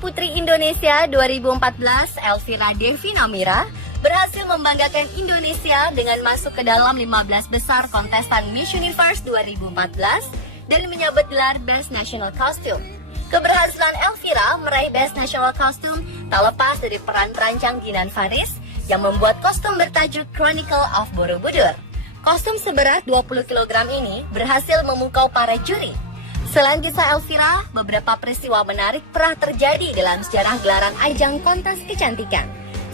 Putri Indonesia 2014, Elvira Devina Mira, berhasil membanggakan Indonesia dengan masuk ke dalam 15 besar kontestan Miss Universe 2014 dan menyabet gelar Best National Costume. Keberhasilan Elvira meraih Best National Costume tak lepas dari peran perancang Dinan Faris yang membuat kostum bertajuk Chronicle of Borobudur. Kostum seberat 20 kg ini berhasil memukau para juri. Selain kisah Elvira, beberapa peristiwa menarik pernah terjadi dalam sejarah gelaran ajang kontes kecantikan.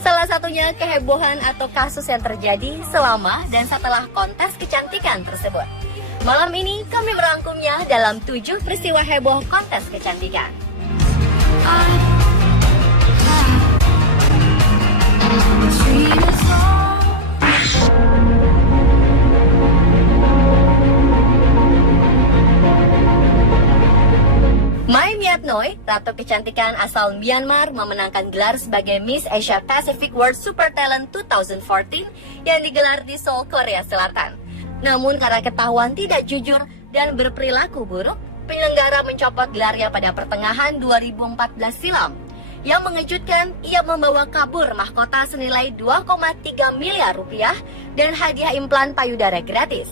Salah satunya kehebohan atau kasus yang terjadi selama dan setelah kontes kecantikan tersebut. Malam ini kami merangkumnya dalam 7 peristiwa heboh kontes kecantikan. Mai Myatnoi, ratu kecantikan asal Myanmar, memenangkan gelar sebagai Miss Asia Pacific World Super Talent 2014 yang digelar di Seoul, Korea Selatan. Namun karena ketahuan tidak jujur dan berperilaku buruk, penyelenggara mencopot gelarnya pada pertengahan 2014 silam. Yang mengejutkan, ia membawa kabur mahkota senilai 2,3 miliar rupiah dan hadiah implan payudara gratis.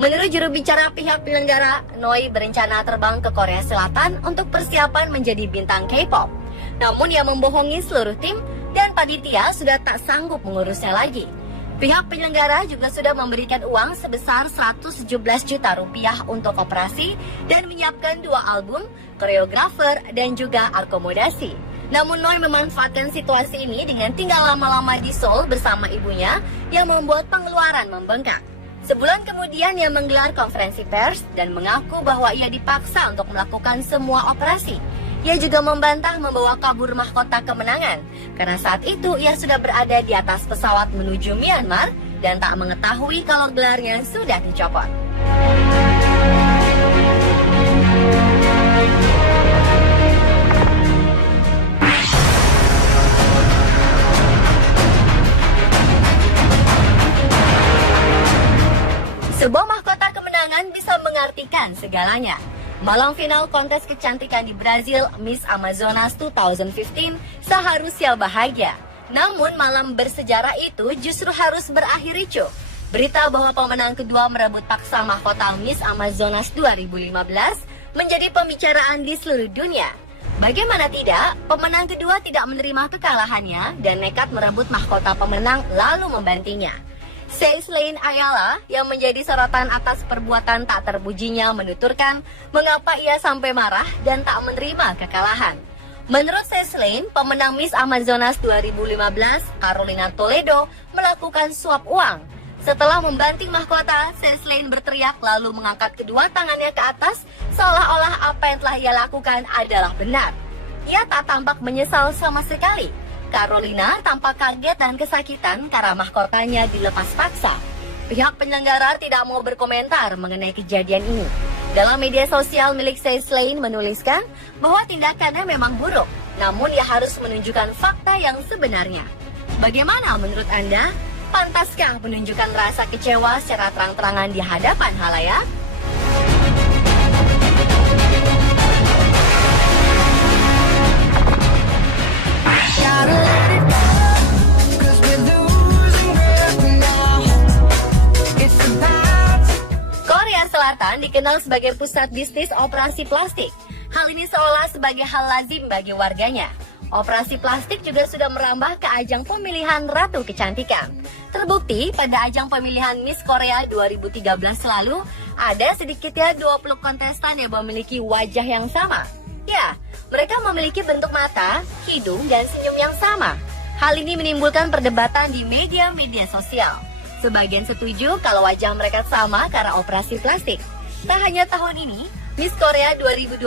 Menurut juru bicara pihak penyelenggara, Noi berencana terbang ke Korea Selatan untuk persiapan menjadi bintang K-pop. Namun ia membohongi seluruh tim dan panitia sudah tak sanggup mengurusnya lagi. Pihak penyelenggara juga sudah memberikan uang sebesar 117 juta rupiah untuk operasi dan menyiapkan 2 album, koreografer, dan juga akomodasi. Namun Noi memanfaatkan situasi ini dengan tinggal lama-lama di Seoul bersama ibunya yang membuat pengeluaran membengkak. Sebulan kemudian ia menggelar konferensi pers dan mengaku bahwa ia dipaksa untuk melakukan semua operasi. Ia juga membantah membawa kabur mahkota kemenangan karena saat itu ia sudah berada di atas pesawat menuju Myanmar dan tak mengetahui kalau gelarnya sudah dicopot. Sebuah mahkota kemenangan bisa mengartikan segalanya. Malam final kontes kecantikan di Brazil, Miss Amazonas 2015 seharusnya bahagia. Namun malam bersejarah itu justru harus berakhir ricuh. Berita bahwa pemenang kedua merebut paksa mahkota Miss Amazonas 2015 menjadi pembicaraan di seluruh dunia. Bagaimana tidak, pemenang kedua tidak menerima kekalahannya dan nekat merebut mahkota pemenang lalu membantingnya. Caitlin Ayala yang menjadi sorotan atas perbuatan tak terpujinya menuturkan mengapa ia sampai marah dan tak menerima kekalahan. Menurut Caitlin, pemenang Miss Amazonas 2015, Carolina Toledo, melakukan suap uang. Setelah membanting mahkota, Caitlin berteriak lalu mengangkat kedua tangannya ke atas seolah-olah apa yang telah ia lakukan adalah benar. Ia tak tampak menyesal sama sekali. Carolina tampak kaget dan kesakitan karena mahkotanya dilepas paksa. Pihak penyelenggara tidak mau berkomentar mengenai kejadian ini. Dalam media sosial milik Caitlin menuliskan bahwa tindakannya memang buruk, namun ia harus menunjukkan fakta yang sebenarnya. Bagaimana menurut Anda? Pantaskah menunjukkan rasa kecewa secara terang-terangan di hadapan halayak? Korea Selatan dikenal sebagai pusat bisnis operasi plastik. Hal ini seolah sebagai hal lazim bagi warganya. Operasi plastik juga sudah merambah ke ajang pemilihan Ratu Kecantikan. Terbukti pada ajang pemilihan Miss Korea 2013 lalu, ada sedikitnya 20 kontestan yang memiliki wajah yang sama. Ya, mereka memiliki bentuk mata, hidung, dan senyum yang sama. Hal ini menimbulkan perdebatan di media-media sosial. Sebagian setuju kalau wajah mereka sama karena operasi plastik. Tak hanya tahun ini, Miss Korea 2012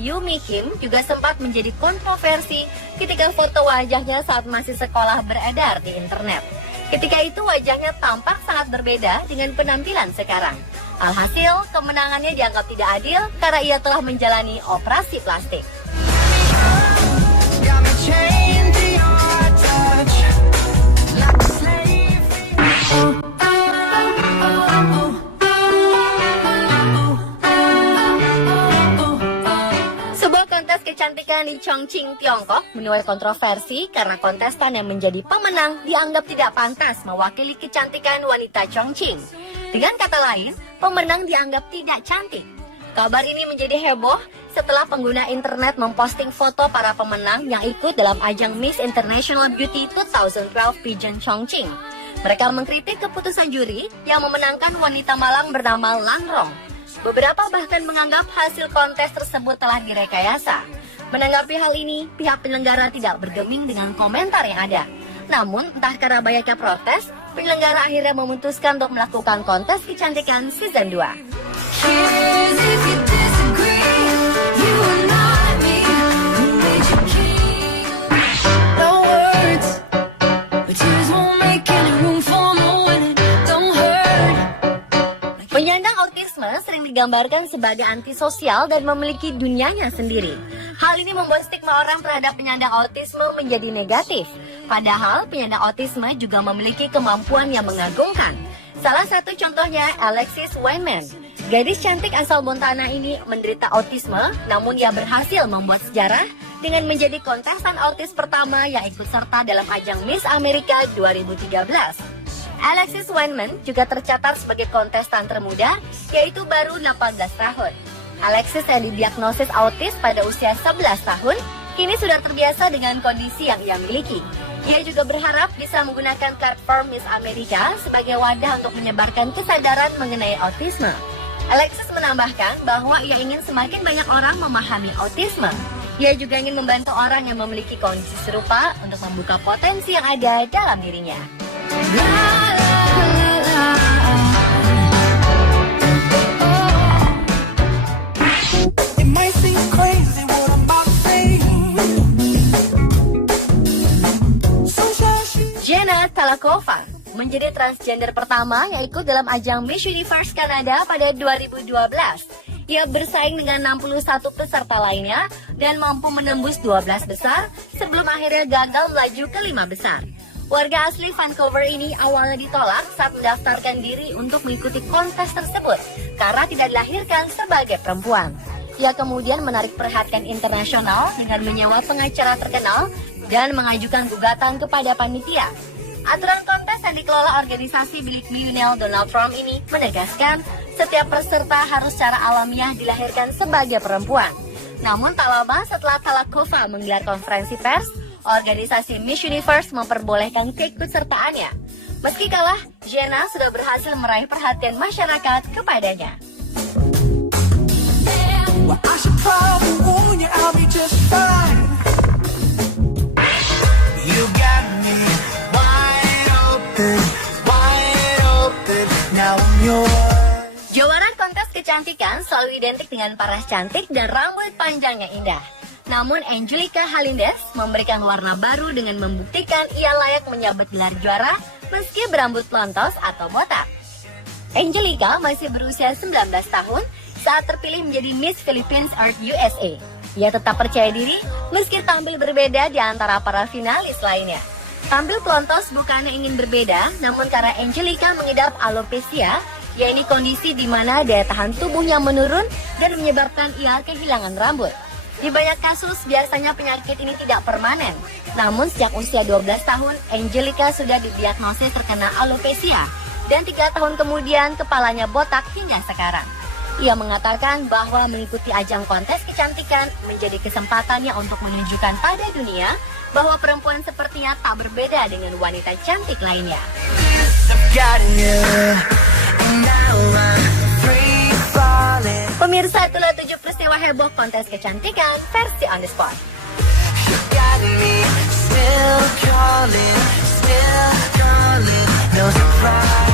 Yumi Kim juga sempat menjadi kontroversi ketika foto wajahnya saat masih sekolah beredar di internet. Ketika itu wajahnya tampak sangat berbeda dengan penampilan sekarang. Alhasil, kemenangannya dianggap tidak adil karena ia telah menjalani operasi plastik. kecantikan di Chongqing, Tiongkok menuai kontroversi karena kontestan yang menjadi pemenang dianggap tidak pantas mewakili kecantikan wanita Chongqing. Dengan kata lain, pemenang dianggap tidak cantik. Kabar ini menjadi heboh setelah pengguna internet memposting foto para pemenang yang ikut dalam ajang Miss International Beauty 2012 Pageant Chongqing. Mereka mengkritik keputusan juri yang memenangkan wanita Malang bernama Lang Rong. Beberapa bahkan menganggap hasil kontes tersebut telah direkayasa. Menanggapi hal ini, pihak penyelenggara tidak bergeming dengan komentar yang ada. Namun, entah karena banyaknya protes, penyelenggara akhirnya memutuskan untuk melakukan kontes kecantikan season 2. Penyandang autisme sering digambarkan sebagai antisosial dan memiliki dunianya sendiri. Hal ini membuat stigma orang terhadap penyandang autisme menjadi negatif. Padahal penyandang autisme juga memiliki kemampuan yang mengagumkan. Salah satu contohnya Alexis Weinman. Gadis cantik asal Montana ini menderita autisme, namun ia berhasil membuat sejarah dengan menjadi kontestan autis pertama yang ikut serta dalam ajang Miss Amerika 2013. Alexis Weinman juga tercatat sebagai kontestan termuda, yaitu baru 18 tahun. Alexis yang didiagnosis autis pada usia 11 tahun, kini sudah terbiasa dengan kondisi yang ia miliki. Ia juga berharap bisa menggunakan platform Miss Amerika sebagai wadah untuk menyebarkan kesadaran mengenai autisme. Alexis menambahkan bahwa ia ingin semakin banyak orang memahami autisme. Ia juga ingin membantu orang yang memiliki kondisi serupa untuk membuka potensi yang ada dalam dirinya. Jenna Talakova menjadi transgender pertama yang ikut dalam ajang Miss Universe Kanada pada 2012. Ia bersaing dengan 61 peserta lainnya dan mampu menembus 12 besar sebelum akhirnya gagal melaju ke 5 besar. Warga asli Vancouver ini awalnya ditolak saat mendaftarkan diri untuk mengikuti kontes tersebut karena tidak dilahirkan sebagai perempuan. Ia kemudian menarik perhatian internasional dengan menyewa pengacara terkenal dan mengajukan gugatan kepada panitia. Aturan kontes yang dikelola organisasi milik milenial Donald Trump ini menegaskan setiap peserta harus secara alamiah dilahirkan sebagai perempuan. Namun tak lama setelah Talakova menggelar konferensi pers, organisasi Miss Universe memperbolehkan keikutsertaannya. Meski kalah, Jenna sudah berhasil meraih perhatian masyarakat kepadanya. Jawaran kontes kecantikan selalu identik dengan paras cantik dan rambut panjang yang indah. Namun Angelica Halindes memberikan warna baru dengan membuktikan ia layak menyabet gelar juara meski berambut lontos atau botak. Angelica masih berusia 19 tahun saat terpilih menjadi Miss Philippines Earth USA. Ia tetap percaya diri meski tampil berbeda di antara para finalis lainnya. Tampil pelontos bukannya ingin berbeda, namun karena Angelica mengidap alopecia, yaitu kondisi di mana daya tahan tubuhnya menurun dan menyebabkan ia kehilangan rambut. Di banyak kasus, biasanya penyakit ini tidak permanen. Namun sejak usia 12 tahun, Angelica sudah didiagnosis terkena alopecia. Dan 3 tahun kemudian, kepalanya botak hingga sekarang. Ia mengatakan bahwa mengikuti ajang kontes kecantikan menjadi kesempatannya untuk menunjukkan pada dunia bahwa perempuan sepertinya tak berbeda dengan wanita cantik lainnya. Pemirsa, itulah 7 peristiwa heboh kontes kecantikan versi On The Spot. You got me still calling, no surprise.